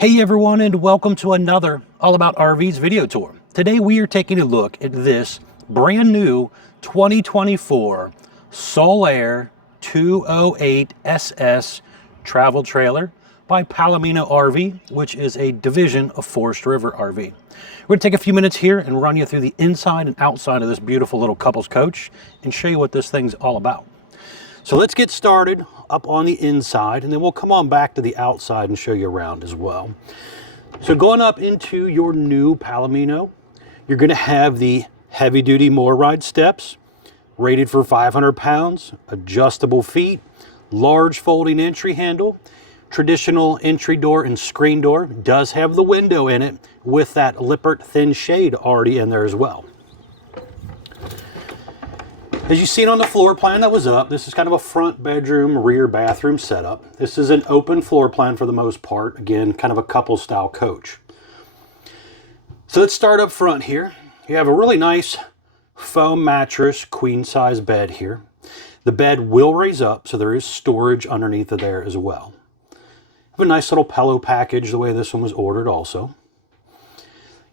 Hey everyone, and welcome to another All About RVs video tour. Today we are taking a look at this brand new 2024 SolAire 208SS travel trailer by Palomino RV, which is a division of Forestriver RV. We're going to take a few minutes here and run you through the inside and outside of this beautiful little couples coach and show you what this thing's all about. So let's get started up on the inside, and then we'll come on back to the outside and show you around as well. So going up into your new Palomino, you're going to have the heavy-duty MORryde steps, rated for 500 pounds, adjustable feet, large folding entry handle, traditional entry door and screen door. Does have the window in it with that Lippert thin shade already in there as well. As you've seen on the floor plan that was up, this is kind of a front bedroom, rear bathroom setup. This is an open floor plan for the most part. Again, kind of a couple style coach. So let's start up front here. You have a really nice foam mattress, queen size bed here. The bed will raise up, so there is storage underneath of there as well. Have a nice little pillow package the way this one was ordered also.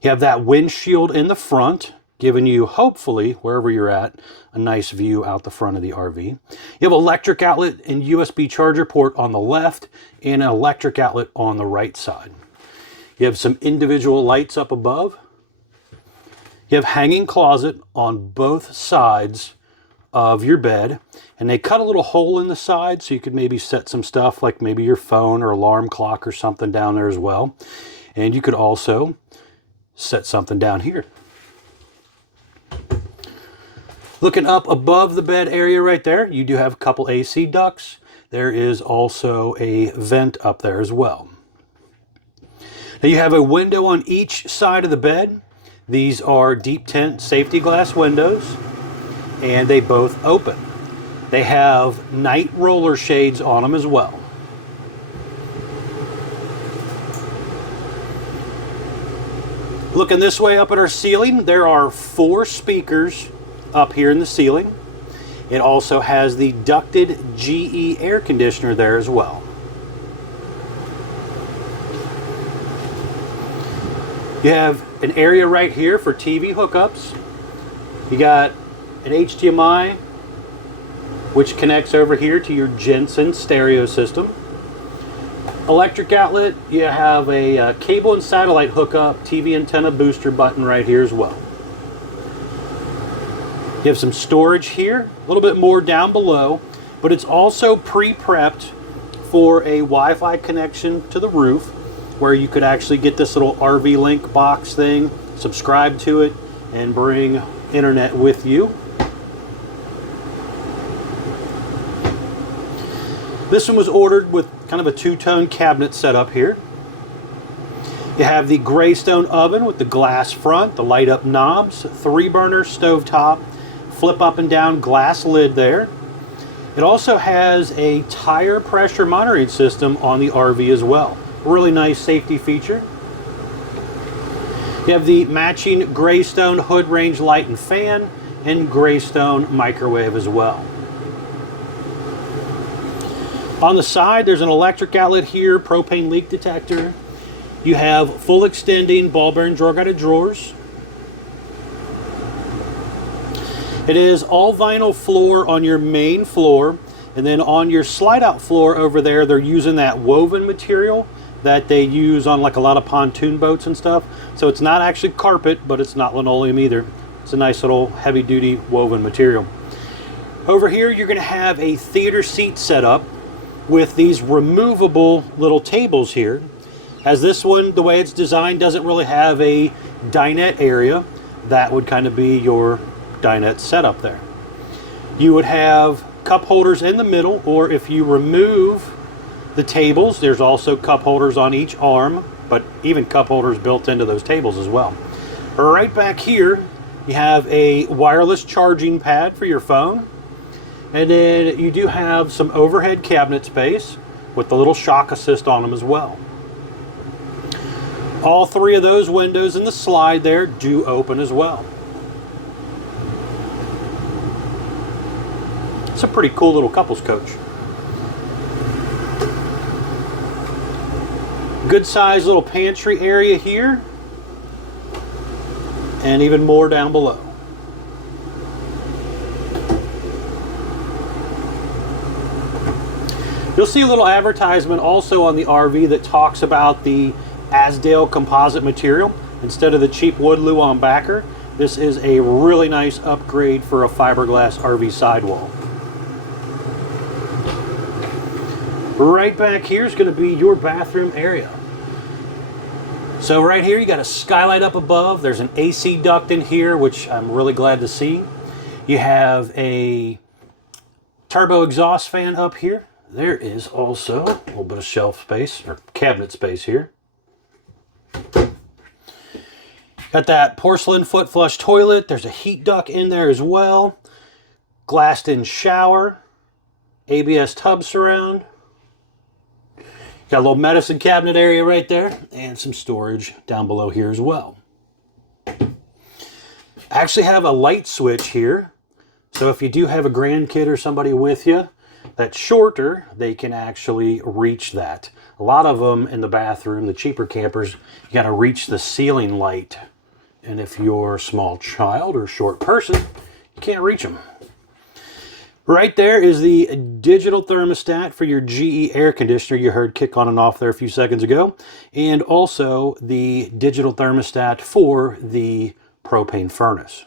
You have that windshield in the front, giving you, hopefully, wherever you're at, a nice view out the front of the RV. You have electric outlet and USB charger port on the left and an electric outlet on the right side. You have some individual lights up above. You have hanging closet on both sides of your bed, and they cut a little hole in the side so you could maybe set some stuff like maybe your phone or alarm clock or something down there as well. And you could also set something down here. Looking up above the bed area right there, you do have a couple AC ducts. There is also a vent up there as well. Now you have a window on each side of the bed. These are deep tint safety glass windows, and they both open. They have night roller shades on them as well. Looking this way up at our ceiling, there are 4 speakers up here in the ceiling. It also has the ducted GE air conditioner there as well. You have an area right here for TV hookups. You got an HDMI, which connects over here to your Jensen stereo system. Electric outlet, you have a cable and satellite hookup, TV antenna booster button right here as well. You have some storage here, a little bit more down below, but it's also pre-prepped for a Wi-Fi connection to the roof, where you could actually get this little RV Link box thing, subscribe to it, and bring internet with you. This one was ordered with kind of a two-tone cabinet setup here. You have the gray stone oven with the glass front, the light up knobs, 3-burner stovetop, flip up and down glass lid there. It also has a tire pressure monitoring system on the RV as well. Really nice safety feature. You have the matching gray stone hood range light and fan, and gray stone microwave as well. On the side, there's an electric outlet here, propane leak detector. You have full extending ball bearing drawer guided drawers. It is all vinyl floor on your main floor, and then on your slide out floor over there, they're using that woven material that they use on like a lot of pontoon boats and stuff. So it's not actually carpet, but it's not linoleum either. It's a nice little heavy duty woven material. Over here, you're gonna have a theater seat set up with these removable little tables here. As this one, the way it's designed, doesn't really have a dinette area. That would kind of be your dinette setup there. You would have cup holders in the middle, or if you remove the tables, there's also cup holders on each arm, but even cup holders built into those tables as well. Right back here, you have a wireless charging pad for your phone, and then you do have some overhead cabinet space with the little shock assist on them as well. All 3 of those windows in the slide there do open as well. It's a pretty cool little couples coach. Good sized little pantry area here, and even more down below. You'll see a little advertisement also on the RV that talks about the Azdel composite material instead of the cheap wood Luan backer. This is a really nice upgrade for a fiberglass RV sidewall. Right back here is going to be your bathroom area. So right here you got a skylight up above. There's an AC duct in here, which I'm really glad to see. You have a turbo exhaust fan up here. There is also a little bit of shelf space or cabinet space here. Got that porcelain foot flush toilet. There's a heat duct in there as well. Glassed in shower. ABS tub surround. Got a little medicine cabinet area right there and some storage down below here as well. I actually have a light switch here. So if you do have a grandkid or somebody with you that's shorter, they can actually reach that. A lot of them in the bathroom, the cheaper campers, you got to reach the ceiling light. And if you're a small child or a short person, you can't reach them. Right there is the digital thermostat for your GE air conditioner you heard kick on and off there a few seconds ago. And also the digital thermostat for the propane furnace.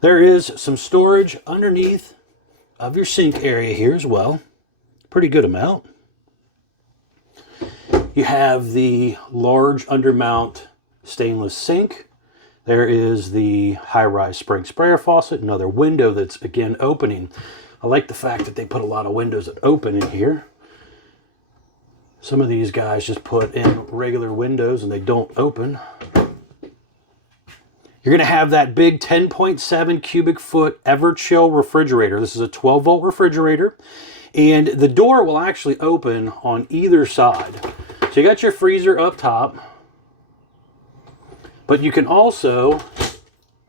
There is some storage underneath of your sink area here as well. Pretty good amount. You have the large undermount stainless sink. There is the high-rise spring sprayer faucet, another window that's again opening. I like the fact that they put a lot of windows that open in here. Some of these guys just put in regular windows and they don't open. You're going to have that big 10.7 cubic foot Everchill refrigerator. This is a 12-volt refrigerator, and the door will actually open on either side. So you got your freezer up top, but you can also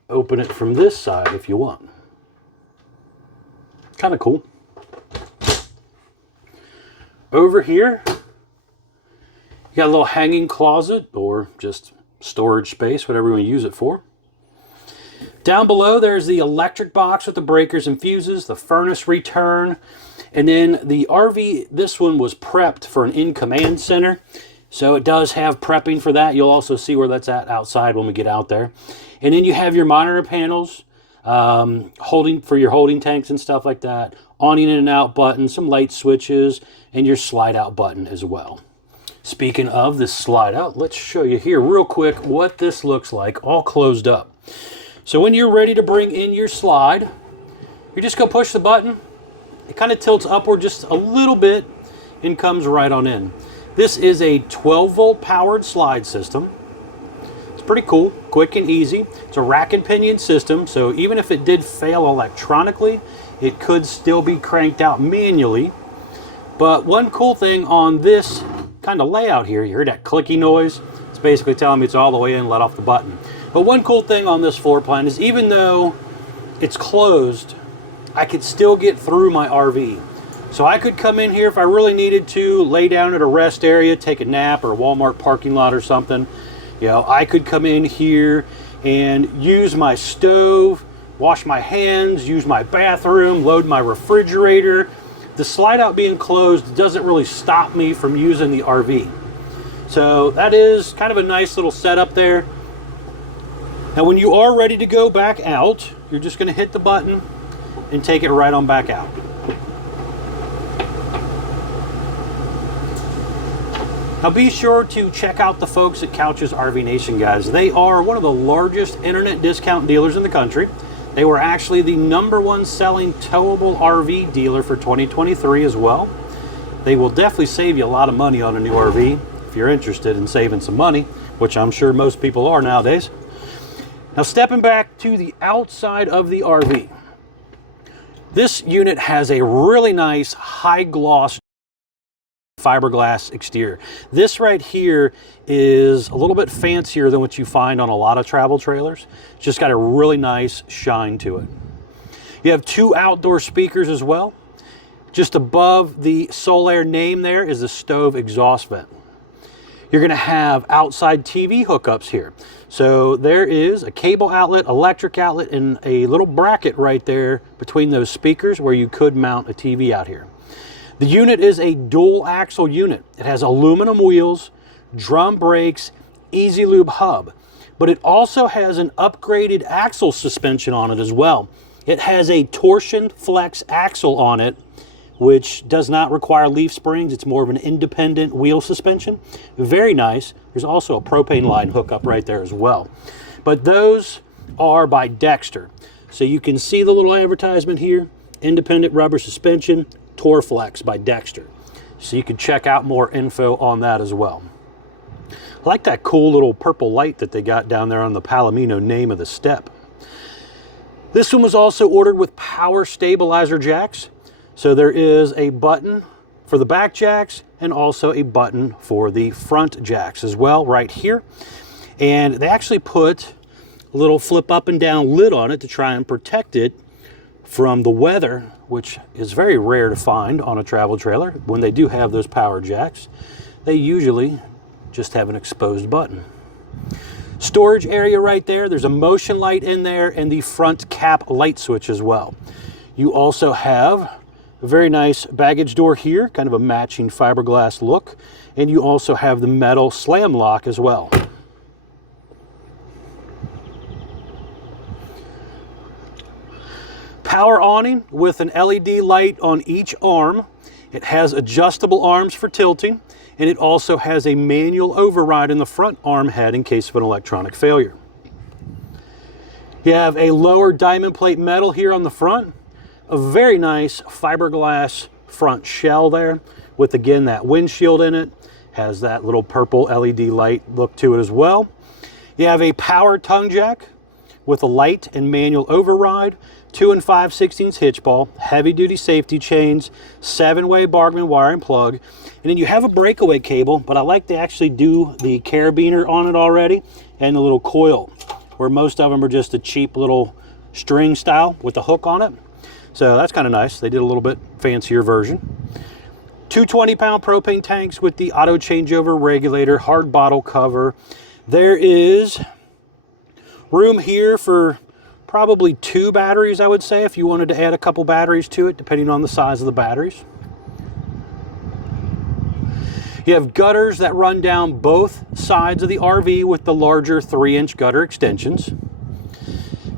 open it from this side if you want. Kind of cool. Over here, you got a little hanging closet or just storage space, whatever you want to use it for. Down below, there's the electric box with the breakers and fuses, the furnace return, and then the RV, this one was prepped for an in-command center. So it does have prepping for that. You'll also see where that's at outside when we get out there. And then you have your monitor panels, holding for your holding tanks and stuff like that, awning in and out button, some light switches, and your slide out button as well. Speaking of this slide out, let's show you here real quick what this looks like all closed up. So when you're ready to bring in your slide, you just go push the button. It kind of tilts upward just a little bit and comes right on in. This is a 12-volt powered slide system. It's pretty cool, quick and easy. It's a rack and pinion system, so even if it did fail electronically, it could still be cranked out manually. But one cool thing on this kind of layout here, you heard that clicky noise? It's basically telling me it's all the way in, let off the button. But one cool thing on this floor plan is even though it's closed, I could still get through my RV. So I could come in here if I really needed to, lay down at a rest area, take a nap or a Walmart parking lot or something. You know, I could come in here and use my stove, wash my hands, use my bathroom, load my refrigerator. The slide out being closed doesn't really stop me from using the RV. So that is kind of a nice little setup there. Now when you are ready to go back out, you're just going to hit the button and take it right on back out. Now be sure to check out the folks at Couch's RV Nation, guys. They are one of the largest internet discount dealers in the country. They were actually the #1 selling towable RV dealer for 2023 as well. They will definitely save you a lot of money on a new RV if you're interested in saving some money, which I'm sure most people are nowadays. Now stepping back to the outside of the RV. This unit has a really nice high gloss fiberglass exterior. This right here is a little bit fancier than what you find on a lot of travel trailers. It's just got a really nice shine to it. You have 2 outdoor speakers as well. Just above the SolAire name there is the stove exhaust vent. You're going to have outside TV hookups here. So there is a cable outlet, electric outlet, and a little bracket right there between those speakers where you could mount a TV out here. The unit is a dual axle unit. It has aluminum wheels, drum brakes, easy lube hub, but it also has an upgraded axle suspension on it as well. It has a torsion flex axle on it, which does not require leaf springs. It's more of an independent wheel suspension. Very nice. There's also a propane line hookup right there as well. But those are by Dexter. So you can see the little advertisement here, independent rubber suspension, Torflex by Dexter. So you can check out more info on that as well. I like that cool little purple light that they got down there on the Palomino name of the step. This one was also ordered with power stabilizer jacks. So there is a button for the back jacks and also a button for the front jacks as well right here. And they actually put a little flip up and down lid on it to try and protect it from the weather, which is very rare to find on a travel trailer. When they do have those power jacks, they usually just have an exposed button. Storage area right there. There's a motion light in there and the front cap light switch as well. You also have a very nice baggage door here, kind of a matching fiberglass look, and you also have the metal slam lock as well. Power awning with an LED light on each arm. It has adjustable arms for tilting, and it also has a manual override in the front arm head in case of an electronic failure. You have a lower diamond plate metal here on the front. A very nice fiberglass front shell there with, again, that windshield in it. Has that little purple LED light look to it as well. You have a power tongue jack with a light and manual override, 2 5/16 hitch ball, heavy duty safety chains, 7-way Bargman wiring plug, and then you have a breakaway cable, but I like to actually do the carabiner on it already and the little coil, where most of them are just a cheap little string style with a hook on it. So that's kind of nice. They did a little bit fancier version. 2 20-pound propane tanks with the auto changeover regulator, hard bottle cover. There is room here for probably 2 batteries, I would say, if you wanted to add a couple batteries to it, depending on the size of the batteries. You have gutters that run down both sides of the RV with the larger 3-inch gutter extensions.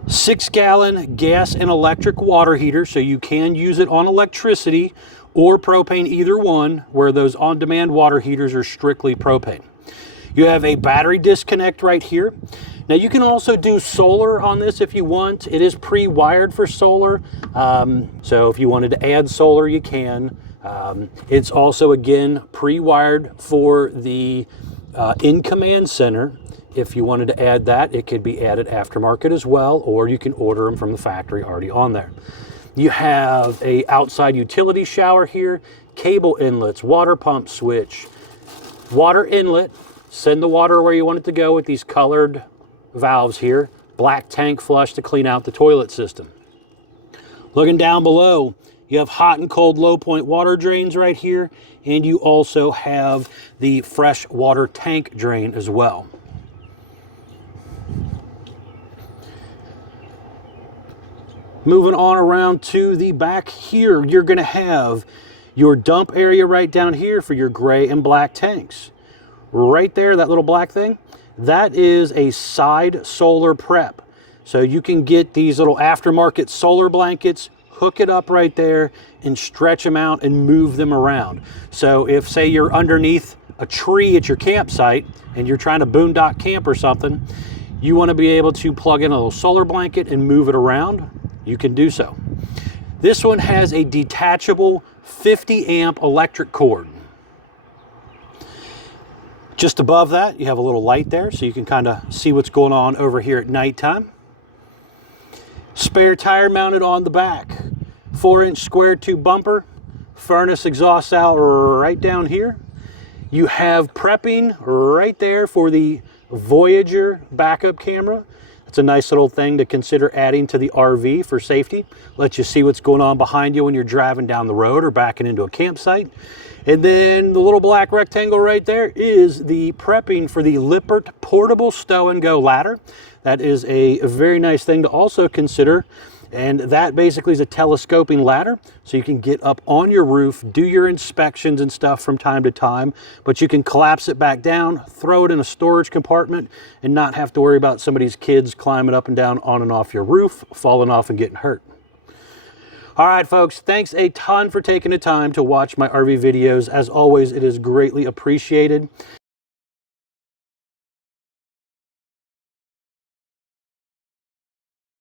6-gallon gas and electric water heater, so you can use it on electricity or propane, either one, where those on-demand water heaters are strictly propane. You have a battery disconnect right here. Now you can also do solar on this if you want. It is pre-wired for solar, so if you wanted to add solar, you can. It's also, again, pre-wired for the in-command center. If you wanted to add that, it could be added aftermarket as well, or you can order them from the factory already on there. You have a outside utility shower here, cable inlets, water pump switch, water inlet, send the water where you want it to go with these colored valves here, black tank flush to clean out the toilet system. Looking down below, you have hot and cold low point water drains right here, and you also have the fresh water tank drain as well. Moving on around to the back here, you're going to have your dump area right down here for your gray and black tanks. Right there, that little black thing, that is a side solar prep. So you can get these little aftermarket solar blankets, hook it up right there, and stretch them out and move them around. So if, say, you're underneath a tree at your campsite and you're trying to boondock camp or something, you want to be able to plug in a little solar blanket and move it around, you can do so. This one has a detachable 50 amp electric cord. Just above that, you have a little light there so you can kind of see what's going on over here at nighttime. Spare tire mounted on the back. 4-inch square tube bumper. Furnace exhaust out right down here. You have prepping right there for the Voyager backup camera. It's It's a nice little thing to consider adding to the RV for safety. Lets you see what's going on behind you when you're driving down the road or backing into a campsite. And then the little black rectangle right there is the prepping for the Lippert portable stow and go ladder. That is a very nice thing to also consider. And that basically is a telescoping ladder, so you can get up on your roof, do your inspections and stuff from time to time, but you can collapse it back down, throw it in a storage compartment, and not have to worry about somebody's kids climbing up and down on and off your roof, falling off and getting hurt. All right, folks, thanks a ton for taking the time to watch my RV videos. As always, it is greatly appreciated.